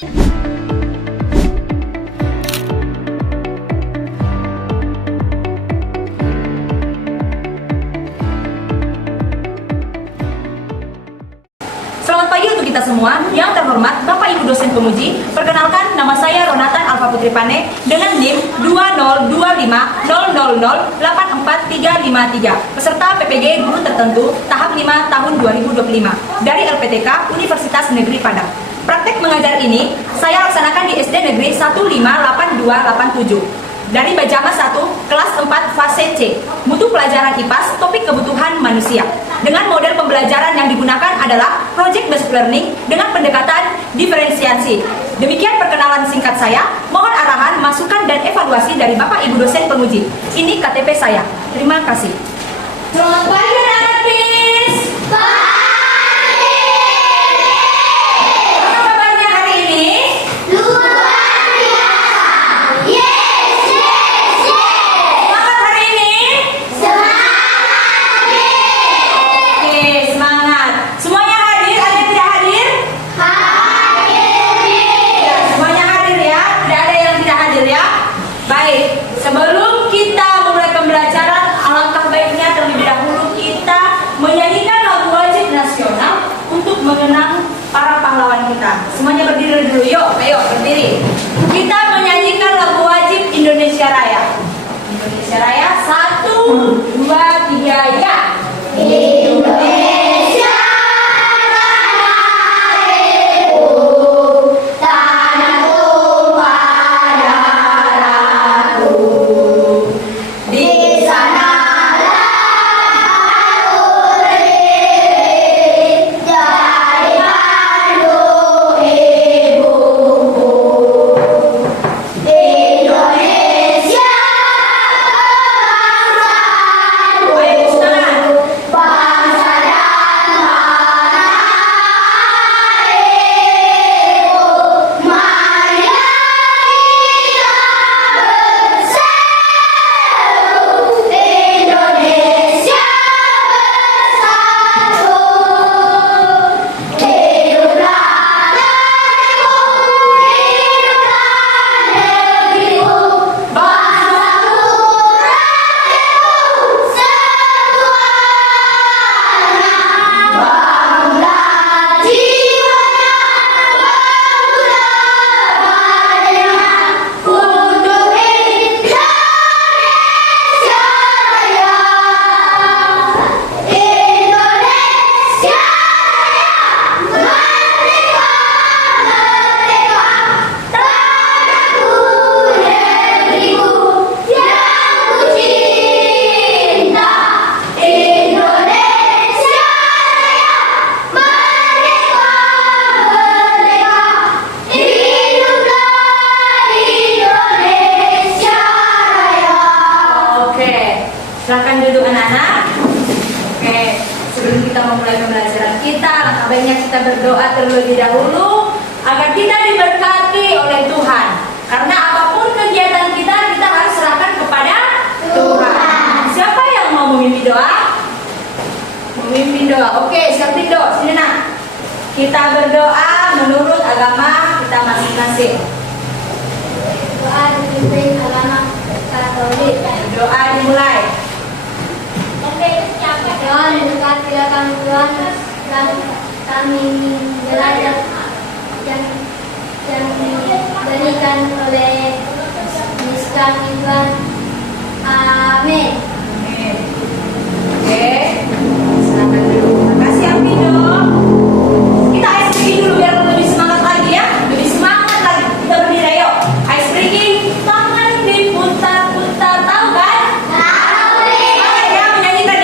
Selamat pagi untuk kita semua. Yang terhormat Bapak Ibu dosen penguji, perkenalkan nama saya Ronatan Alfa Putri Pane dengan NIM 202584353 peserta PPG Guru Tertentu tahap 5 tahun 2025 dari LPTK Universitas Negeri Padang. Praktek mengajar ini saya laksanakan di SD Negeri 158287 dari Bajama 1 kelas 4 fase C, mutu pelajaran IPAS, topik kebutuhan manusia. Dengan model pembelajaran yang digunakan adalah project based learning dengan pendekatan diferensiasi. Demikian perkenalan singkat saya. Mohon arahan, masukan dan evaluasi dari Bapak Ibu dosen penguji. Ini KTP saya. Terima kasih. Selamat pagi anak PIS. Sebelum kita memulai pembelajaran, alangkah baiknya terlebih dahulu kita menyanyikan lagu wajib nasional untuk mengenang para pahlawan kita. Semuanya berdiri dulu, yuk, ayo berdiri. Kita menyanyikan lagu wajib Indonesia Raya. Indonesia Raya, 1, 2, 3, ya. Indonesia. Silakan duduk anak-anak. Oke, sebelum kita memulai pembelajaran kita, alangkah baiknya kita berdoa terlebih dahulu agar kita diberkati oleh Tuhan. Karena apapun kegiatan kita harus serahkan kepada Tuhan. Siapa yang mau memimpin doa? Memimpin doa. Oke, siapin doa. Sini nak. Kita berdoa menurut agama kita masing-masing. Doa dipimpin agama Katolik. Doa dimulai. Doa mendekati kami Tuhan dan kami belajar yang diberikan oleh Mister Tuhan. Amin. Oke, silakan dulu. Terima kasih Apindo. Kita ice breaking dulu biar lebih semangat lagi ya. Lebih semangat lagi. Kita berdiri ayo. Ice breaking, tangan diputar-putar, tahu kan? Tangan diputar-putar,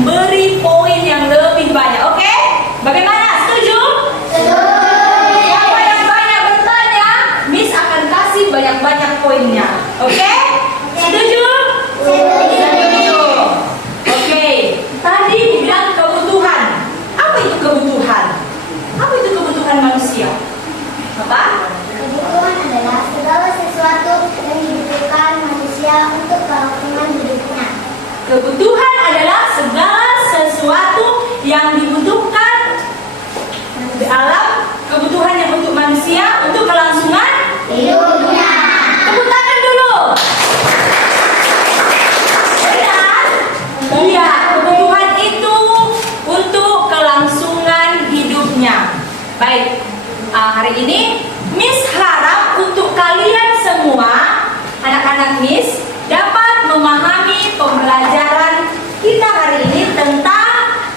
memberi poin yang lebih banyak. Oke? Bagaimana? Setuju? Siapa yang banyak bertanya, Miss akan kasih banyak-banyak poinnya. Oke? Setuju? Setuju. Oke. Tadi dibilang kebutuhan. Apa itu kebutuhan? Apa itu kebutuhan manusia? Apa? Kebutuhan adalah segala sesuatu yang dibutuhkan manusia untuk kelangsungan hidupnya. Kebutuhan adalah segala sesuatu yang dibutuhkan dalam kebutuhan yang untuk manusia untuk kelangsungan Hidupnya. tepuk tangan dulu. Benar? Iya, kebutuhan itu untuk kelangsungan hidupnya. Baik, hari ini Miss harap untuk kalian semua, anak-anak Miss, dapat memahami pembelajaran kita hari ini tentang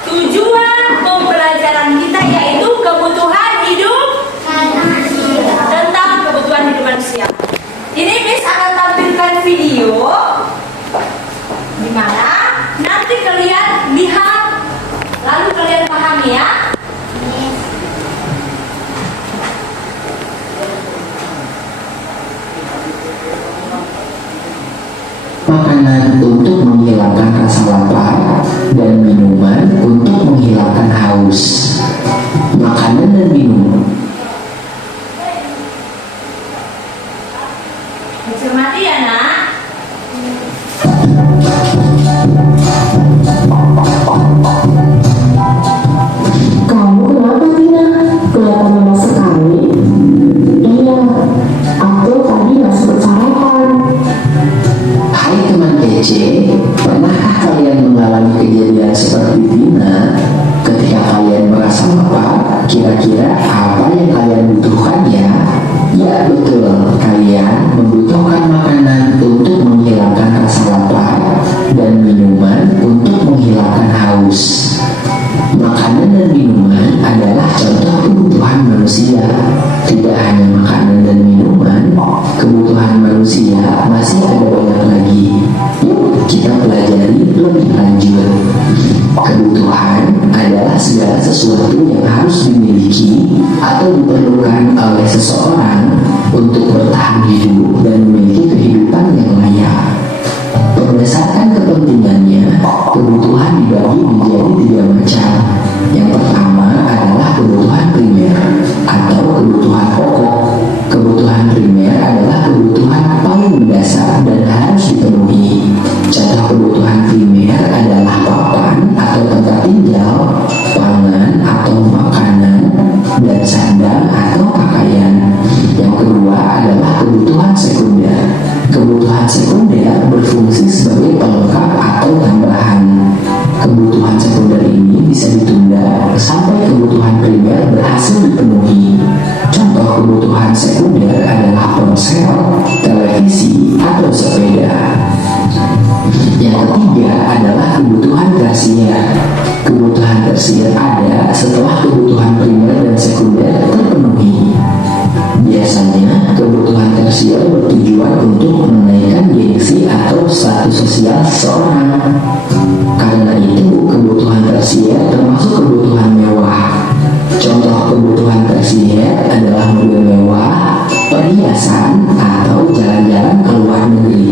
tujuan pembelajaran kita, yaitu kebutuhan hidup, tentang kebutuhan hidup manusia. Ini Miss akan tampilkan video di mana nanti kalian lihat lalu kalian pahami ya. Makanan untuk menghilangkan rasa lapar dan minuman untuk menghilangkan haus. Makanan dan minum. Cermati ya nak. Kamu kenapa Tina? Kelihatan lemas sekali. Iya, aku tadi nggak sempat sarapan. Hai teman kece, pernahkah kalian mengalami kejadian seperti Tina? Ketika kalian merasa lapar, kira-kira apa yang kalian butuhkan ya? Ya betul, kalian membutuhkan makanan untuk menghilangkan rasa lapar dan minuman untuk menghilangkan haus. Makanan dan minuman adalah contoh kebutuhan manusia. Tidak hanya makanan dan minuman, kebutuhan manusia masih ada banyak lagi. Yuk kita pelajari lebih lanjut. Kebutuhan adalah segala sesuatu yang harus dimiliki atau diperlukan oleh seseorang untuk bertahan hidup dan memiliki kehidupan yang layak. Berdasarkan kepentingannya, kebutuhan dibagi menjadi 3 macam. Yang pertama adalah kebutuhan primer atau kebutuhan pokok. Kebutuhan primer adalah kebutuhan paling mendasar dan harus dipenuhi. Contoh kebutuhan primer adalah papan atau tempat tinggal, pangan atau makanan, dan sandang atau pakaian. Yang kedua adalah kebutuhan sekunder. Kebutuhan sekunder berfungsi sebagai pelengkap atau tambahan. Kebutuhan sekunder ini bisa ditunda sampai kebutuhan primer berhasil dipenuhi. Contoh kebutuhan sekunder adalah ponsel, televisi, atau sepeda. Yang ketiga adalah kebutuhan tersier. Kebutuhan tersier ada setelah kebutuhan primer dan sekunder terpenuhi. Biasanya kebutuhan tersier bertujuan untuk menaikkan gengsi atau status sosial seseorang. Karena itu kebutuhan tersier termasuk kebutuhan mewah. Contoh kebutuhan tersier adalah mobil mewah, perhiasan, atau jalan-jalan ke luar negeri.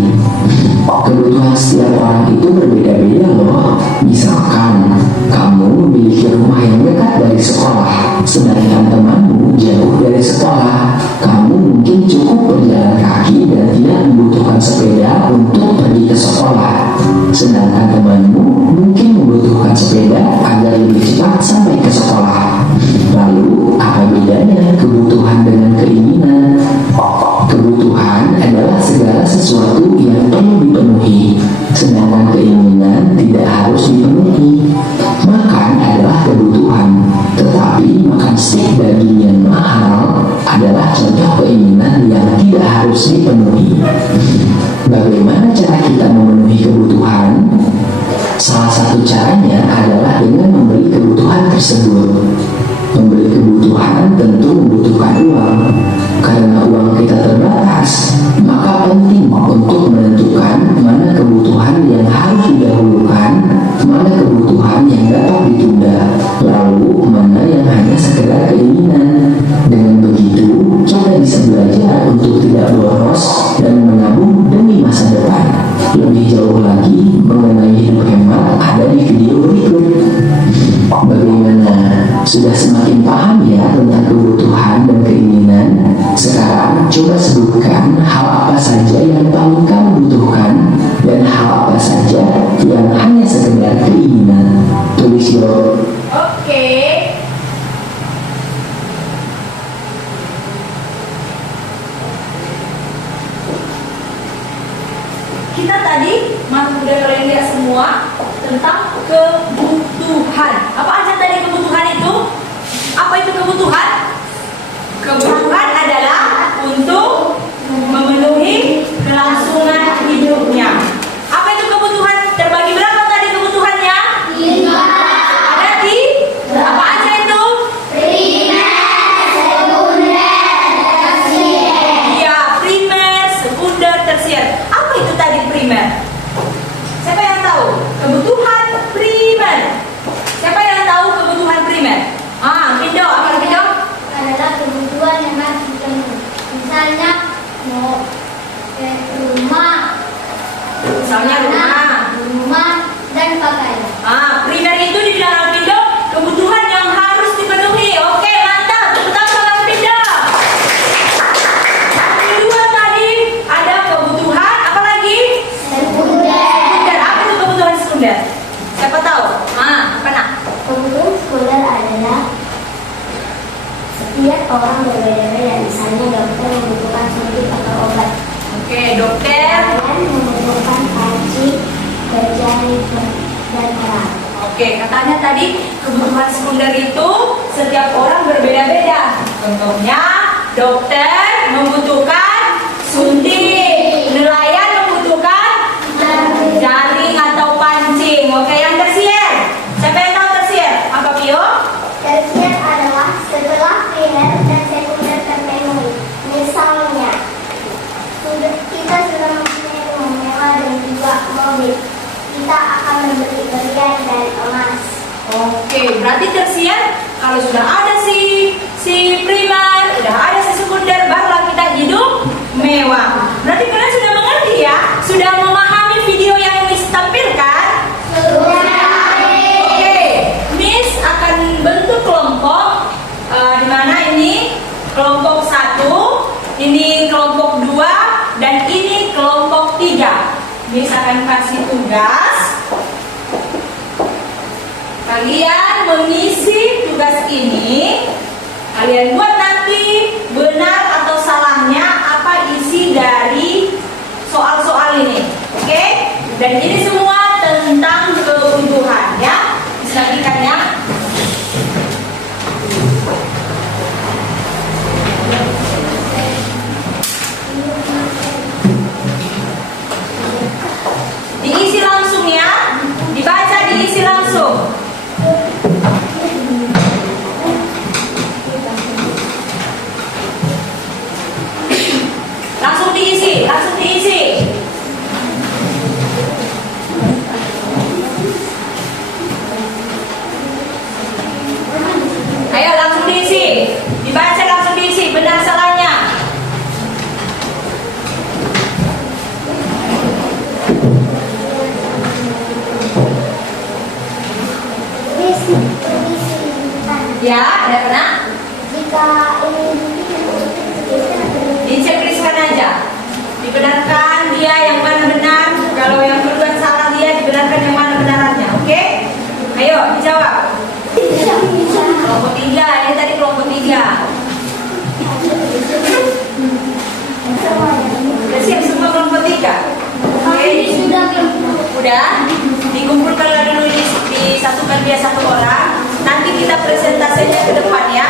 Kebutuhan setiap orang itu berbeda-beda loh. Misalkan kamu memiliki rumah yang dekat dari sekolah, sedangkan temanmu jauh dari sekolah. Kamu mungkin cukup berjalan kaki dan tidak membutuhkan sepeda untuk pergi ke sekolah, sedangkan temanmu mungkin membutuhkan sepeda agar lebih cepat sampai ke sekolah. Lalu, apa bedanya kebutuhan dengan keinginan? Kebutuhan adalah segala sesuatu yang perlu dipenuhi, sedangkan keinginan tidak harus dipenuhi. Makan adalah kebutuhan, tetapi makan stik daging yang mahal adalah contoh keinginan yang tidak harus dipenuhi. Bagaimana cara kita memenuhi kebutuhan? Salah satu caranya adalah dengan memberi kebutuhan tersebut. Memberi kebutuhan tentu membutuhkan uang. Karena uang kita terbatas, maka penting untuk menentukan mana kebutuhan yang harus didahulukan, mana kebutuhan Oke. Kita tadi udah kalian lihat semua tentang kebutuhan. Apa aja tadi kebutuhan itu? Apa itu kebutuhan? Kebutuhan adalah untuk memenuhi kelangsungan hidupnya. Apa itu kebutuhan? Terbagi berapa tadi kebutuhannya? 5. Ada di apa aja itu? Iya, primer, sekunder, tersier. Apa itu tadi primer? Siapa yang tahu? Kebutuhan primer. Siapa yang tahu kebutuhan primer? Pindo, apa Pindo? Adalah kebutuhan yang harus dipenuhi. Misalnya mau ke rumah, Misalnya rumah dan pakaian. Primer itu dibilang Alpindo kebutuhan yang harus dipenuhi. Oke, mantap. Tepuk tangan untuk Alpindo. Kedua tadi ada kebutuhan apa lagi? Sekunder. Apa itu kebutuhan sekunder? Siapa tahu? Apa nak? Kebutuhan sekunder adalah setiap orang berbeda-beda. Misalnya dokter membutuhkan suntik atau obat. Oke, dokter. Kalian membutuhkan panci, jari, dan terang. Oke, katanya tadi kebutuhan sekunder itu setiap orang berbeda-beda. Contohnya, dokter membutuhkan suntik, nelayan membutuhkan jaring atau pancing. Oke, yang tersier. Siapa yang tahu tersier? Apa Pio? Tersier adalah setelah primer dan sekunder terpenuhi. Misalnya, kita sudah mempunyai rumah mewah dan juga mobil. Kita akan membeli berlian dan emas. Oke, berarti tersier kalau sudah ada si primer, sudah ada si sekunder, barulah kita hidup mewah. Berarti kalian sudah mengerti ya? Sudah memahami video yang Miss tampilkan? Oke, Miss akan bentuk kelompok di mana ini kelompok 1, ini kelompok 2, dan ini kelompok 3. Miss akan kasih tugas. Kalian mengisi tugas ini. Kalian buat nanti benar atau salahnya apa isi dari soal-soal ini. Oke? Dan ini semua tentang kebutuhan ya. Disampaikan ya. Diisi langsung ya. Dibaca, diisi langsung. Langsung diisi, langsung diisi. Ayo langsung diisi. Dibaca langsung diisi, benar salahnya. Ya, ada kena? Jika ini Dicekliskan aja. Dibenarkan dia yang mana benar. Kalau yang kedua salah dia dibenarkan yang mana benarannya. Oke? Ayo dijawab. Kelompok 3, ini tadi kelompok 3. Udah siap semua kelompok 3? Oke. Udah? Dikumpulkan dulu disatukan dia satu orang. Nanti kita presentasinya ke depan ya.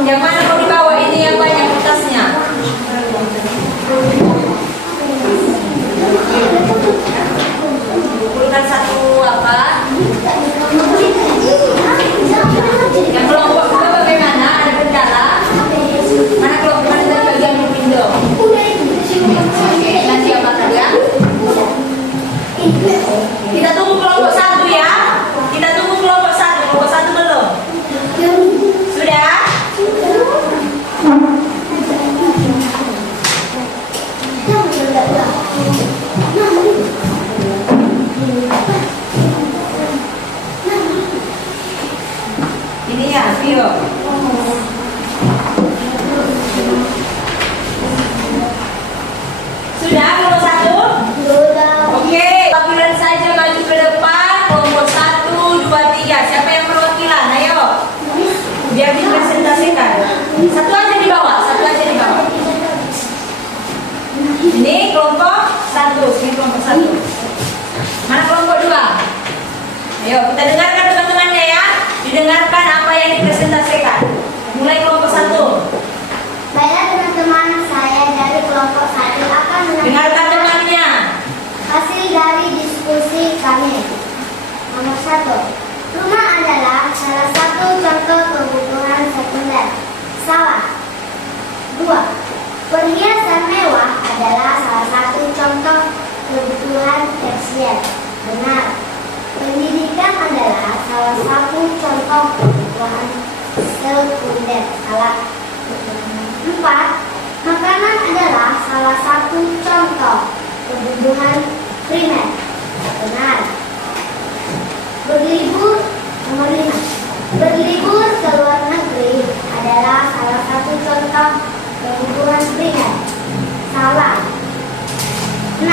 Yang mana mau dibawa ini yang banyak kertasnya? Kumpulkan satu apa? Yang kelompok kedua bagaimana? Ada kendala? Mana kelompok mana tadi bagian Indo? Oke, nanti apa tadi ya? Kita tunggu kelompok 1 ya. Kita tunggu kelompok 1. Kelompok 1 belum? Sudah? kelompok 1? Mana kelompok 2? Ayo kita dengarkan teman-temannya ya. Didengarkan apa yang dipresentasikan. Mulai kelompok 1. Baiklah teman-teman, saya dari kelompok 1 akan Dengarkan temannya. hasil dari diskusi kami. Nomor 1. Rumah adalah salah satu contoh kebutuhan sekunder. Salah. 2. Perhiasan mewah adalah salah satu contoh kebutuhan tersier. Benar. Pendidikan adalah salah satu contoh kebutuhan sekunder. Salah. 4. Makanan adalah salah satu contoh kebutuhan primer. Benar. Berlibur. Nomor 5. Berlibur ke luar negeri adalah salah satu contoh kebutuhan primer. Salah. 6.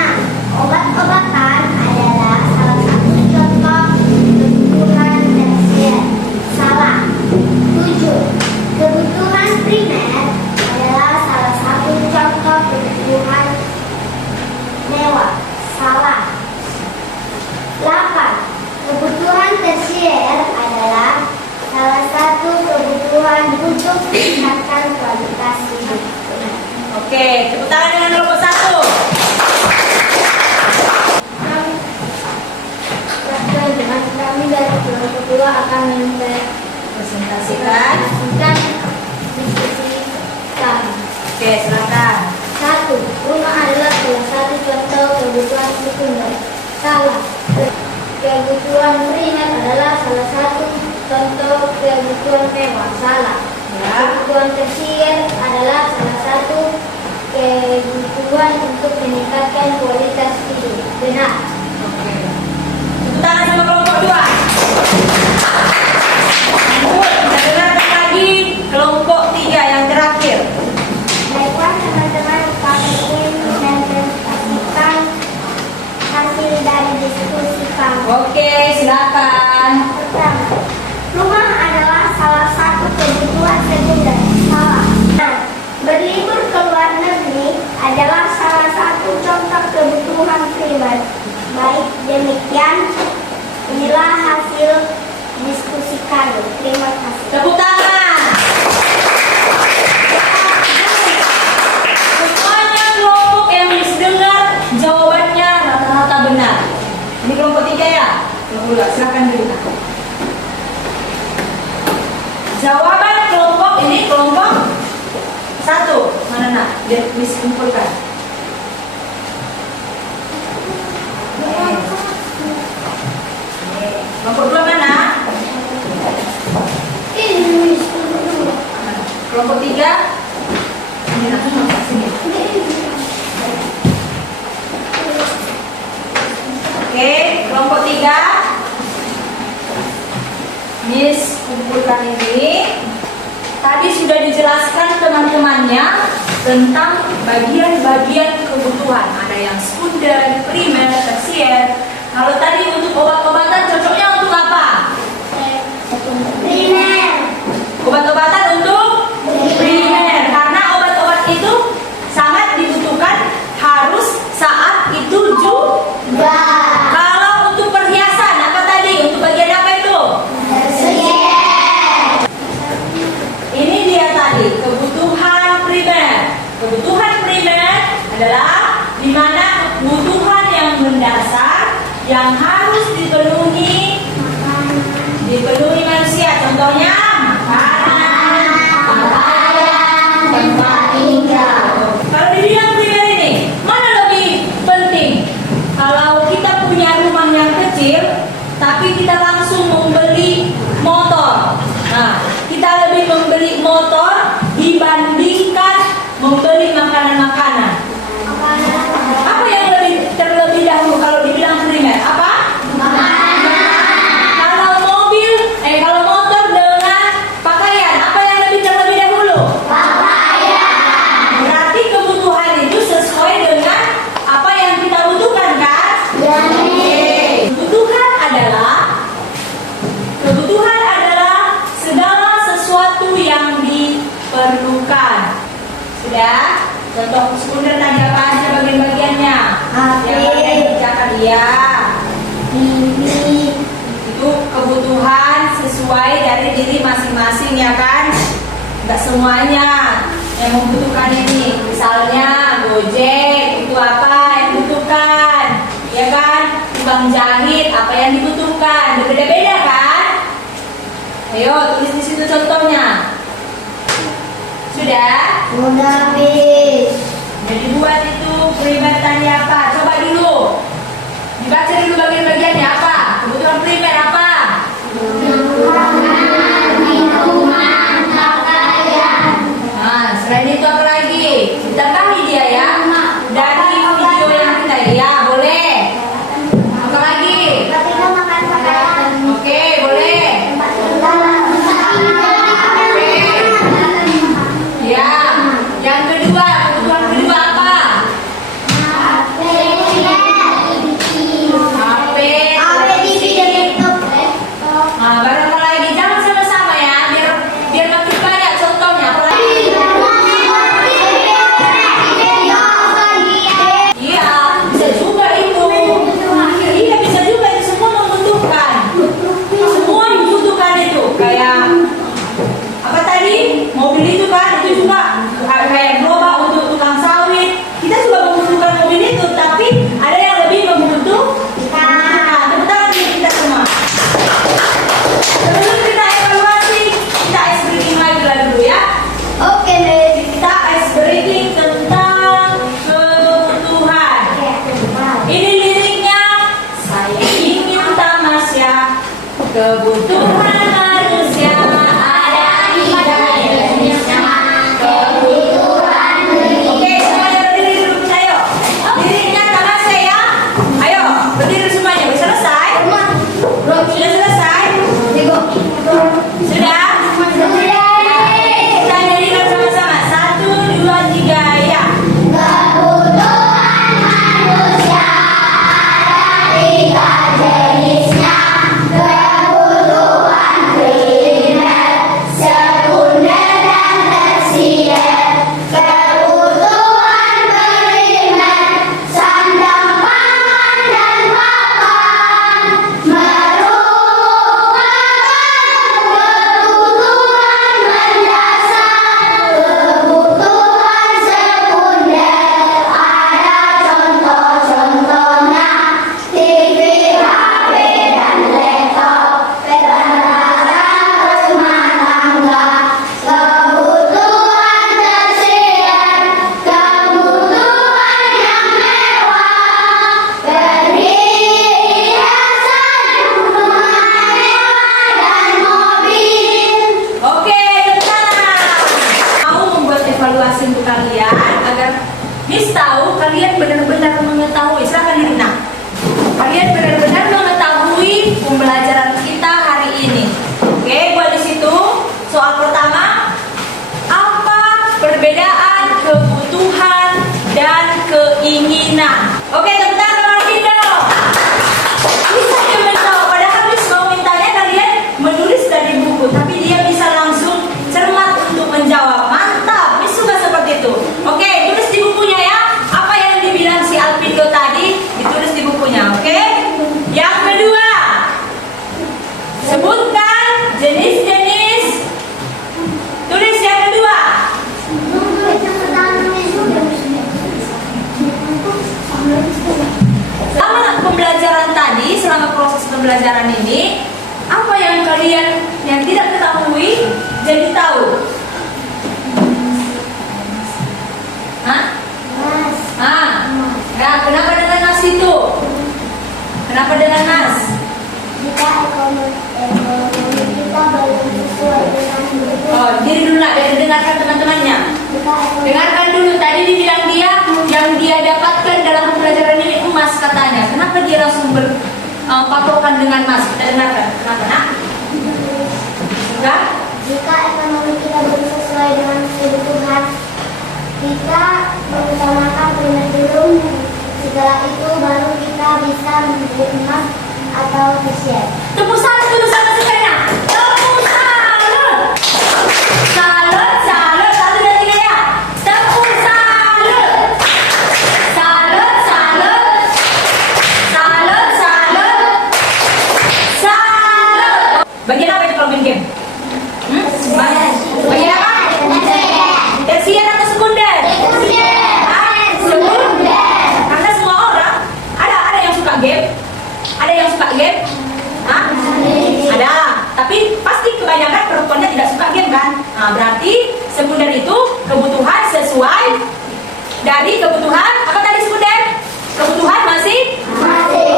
Obat-obatan adalah salah satu contoh kebutuhan tersier. Salah. 7. Kebutuhan primer adalah salah satu contoh kebutuhan mewah. Salah. 8. Kebutuhan tersier adalah salah satu kebutuhan untuk meningkatkan kualitas hidup. Oke, tepuk tangan dengan kelompok 1. Kami dari kelompok 2 akan Presentasikan. diskusi kami. Oke, silakan. 1. Rumah adalah salah satu contoh kebutuhan sekunder. Salah. Kebutuhan primer adalah salah satu contoh kebutuhan mewah. Salah. Ya. Kebutuhan tersier adalah salah satu kebutuhan untuk meningkatkan kualitas hidup. Benar. Oke. Tepuk tangan sama kelompok 2. Kita dengarkan lagi kelompok 3 yang terakhir. Baiklah teman-teman, kami ingin mempresentasikan hasil dari diskusi kami. Oke, silakan. Pertama, rumah adalah salah satu kebutuhan sekunder. Salah. Nah, berlibur ke luar negeri adalah salah satu contoh kebutuhan primer. Baik demikian, inilah hasil diskusi kami. Terima kasih. Tepuk tangan. Semuanya kelompok yang dengar jawabannya rata-rata benar. Ini kelompok 3 ya? Kelompok 2, silakan dulu. Jawaban kelompok ini kelompok 1. Mana nak? Biar Miss kumpulkan. Kelompok 2 mana? Ini Kelompok 3. Ini nak sini. Oke, kelompok 3. Miss kumpulkan ini. Tadi sudah dijelaskan teman-temannya tentang bagian-bagian kebutuhan. Ada yang sekunder, primer, tersier. Kalau tadi untuk obat-obatan cocoknya untuk apa? primer. Obat-obatan untuk primer. Karena obat-obat itu sangat dibutuhkan, harus saat itu juga. Kalau untuk perhiasan apa tadi? Untuk bagian apa itu? Ini dia tadi kebutuhan primer. Kebutuhan primer adalah di mana kebutuhan yang mendasar yang harus dipenuhi manusia. Contohnya makanan, pakaian, tempat tinggal. Kalau dibilang primer ini, mana lebih penting? Kalau kita punya rumah yang kecil, tapi kita langsung membeli motor. Nah, kita lebih membeli motor dibandingkan membeli makanan-makanan. Apa yang terlebih dahulu kalau dibilang primer? Apa? Kalau motor dengan pakaian, apa yang terlebih dahulu? Berarti kebutuhan itu sesuai dengan apa yang kita butuhkan, kan? Kebutuhan adalah segala sesuatu yang diperlukan. Sudah? Contoh sekunder tadi apa aja bagian-bagiannya? Yang bagian Iya. Ini itu kebutuhan sesuai dari diri masing-masing ya kan? Enggak semuanya yang membutuhkan ini. Misalnya Gojek itu apa yang dibutuhkan? Ya kan? Tukang jahit apa yang dibutuhkan? Berbeda-beda kan? Ayo tulis di situ contohnya. Sudah? Udah habis. Jadi buat itu primer tadi apa? Coba dulu. Dibaca dulu bagian-bagiannya apa? Kebutuhan primer apa? Nah, selain itu apa lagi? Kita tambahin dia ya. Dari video yang kita ya, boleh. Apa lagi? Kita makan pakaian. Oke, boleh. Tempat tinggal. Oke. Ya. Yang kedua, kebutuhan kedua apa? HP, televisi. Nah, baru apa lagi? Jangan sama-sama ya, biar makin banyak contohnya. Apa lagi? Iya, bisa juga itu. Iya, bisa juga itu semua membutuhkan. Semua membutuhkan itu. Kayak apa tadi? Mobil itu kan, itu juga kayak gerobak untuk tukang sawit. Kita juga membutuhkan mobil itu, tapi ada yang lebih membutuhkan. Nah, tepuk tangan dulu kita semua. Sebelum kita evaluasi, kita ice breaking lagi dulu ya. Oke, Miss. Kita ice breaking tentang kebutuhan. Ini liriknya, saya ingin tamasya kebutuhan manusia ada di Indonesia. Kebutuhan. Oke, semuanya berdiri dulu ayo. Liriknya tamasya ya. Ayo, berdiri semuanya. Sudah selesai? Sudah selesai? Sudah? Kita nyanyikan sama-sama. 1, 2, 3 ya. Kebutuhan manusia ada tiga jenisnya. Kebutuhan primer, sekunder, dan tersier. Kebutuhan primer, sandang, pangan, dan papan, merupakan kebutuhan mendasar. Kebutuhan sekunder ada contoh-contohnya: TV, HP, dan laptop, peralatan rumah tangga. Kebutuhan tersier, kebutuhan yang mewah, perhiasan, rumah mewah, dan mobil. Oke, tepuk tangan. Mau membuat evaluasi untuk kalian agar Miss tahu kalian benar-benar mengetahui. Silakan Irina. Kalian benar-benar mengetahui pembelajaran kita hari ini. Oke, buat di situ soal pertama, apa perbedaan kebutuhan dan keinginan? Oke, tepuk tangan sama Arvindo. Bisa dia menjawab. Padahal Miss mau mintanya kalian menulis dari buku, tapi dia bisa langsung cermat untuk menjawab. Mantap, Miss suka seperti itu. Oke, tulis di bukunya ya. Apa yang dibilang si Alpindo tadi, ditulis di bukunya, oke? Yang kedua, sebutkan jenis-jenis. Tulis yang kedua. Selama pembelajaran tadi, selama proses pembelajaran ini, apa yang kalian yang tidak ketahui jadi tahu? Hah? Ya, kenapa dengan nas itu? Kenapa dengan nas? Jika ekonomi kita belum sesuai dengan kebutuhan. Oh, diri dulu nak, biar dengarkan teman-temannya. Jika ekonomi Dengarkan dulu, tadi dibilang dia, yang dia dapatkan dalam pembelajaran ini emas katanya. Kenapa dia langsung berpatokan dengan emas? Kita dengarkan, kenapa nak? Enggak? Jika ekonomi kita belum sesuai dengan kebutuhan, kita mengutamakan primer dulu. Setelah itu baru kita bisa membeli emas atau tersier. Tepuk salut dulu sama sekalian. Tepuk salut. Salut, salut. 1, 2, 3 ya. Tepuk salut. Salut, salut. Salut. Nah, berarti sekunder itu kebutuhan sesuai dari kebutuhan apa tadi sekunder? Kebutuhan masih?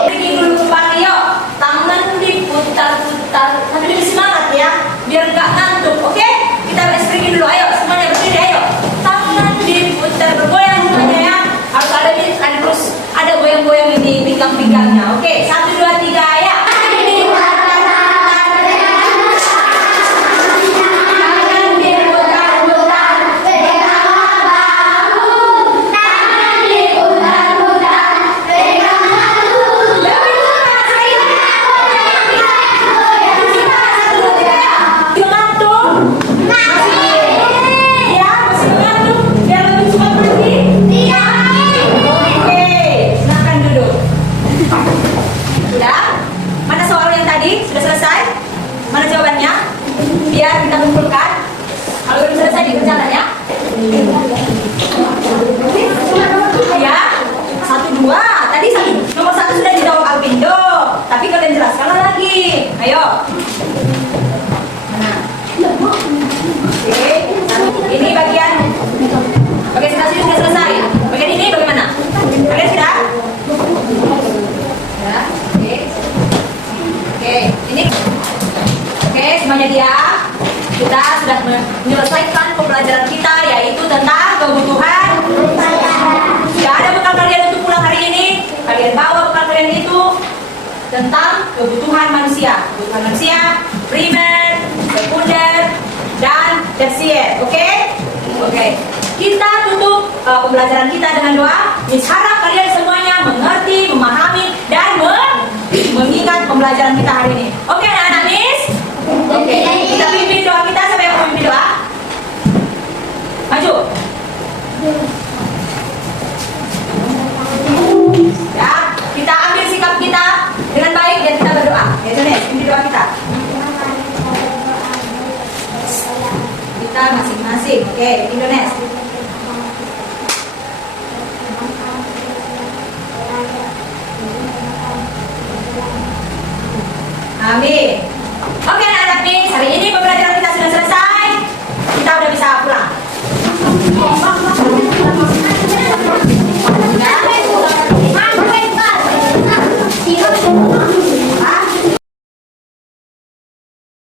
Pergi dulu Pak Rio, tangan diputar-putar, tapi lebih semangat ya, biar nggak ngantuk. Oke? Kita pergi dulu, ayo semuanya berdiri, ayo. Tangan diputar bergoyang semuanya ya. Harus ada terus ada goyang-goyang ini pinggang-pinggangnya. Oke, 1, 2, 3 ya. Sudah selesai? Mana jawabannya? Biar kita kumpulkan. Kalau belum selesai dikerjakan ya. Ya, 1, 2. Tadi nomor 1 sudah dijawab Alpindo. Tapi kalian jelaskan lagi. Ayo. Mana? Oke. Ini bagian sebelah sini sudah selesai. Bagian ini bagaimana? Kalian sudah? Ya. Oke. Oke, ini semuanya diam. Kita sudah menyelesaikan pembelajaran kita, yaitu tentang kebutuhan. Sudah ada bekal kalian untuk pulang hari ini. Kalian bawa bekal kalian itu tentang kebutuhan manusia. Kebutuhan manusia, primer, sekunder, dan tersier. Oke? Oke. Kita tutup pembelajaran kita dengan doa. Miss harap kalian semuanya mengerti, memahami, dan mengingat pembelajaran kita hari ini. Oke, anak-anak Miss? Oke. Kita pimpin doa kita. Siapa yang mau pimpin doa? Maju. Ya, kita ambil sikap kita dengan baik dan kita berdoa. Ya, Jones, pimpin doa kita. Kita masing-masing. Oke, Jones. Amin. Oke anak-anak nih, hari ini pembelajaran kita sudah selesai. Kita udah bisa pulang.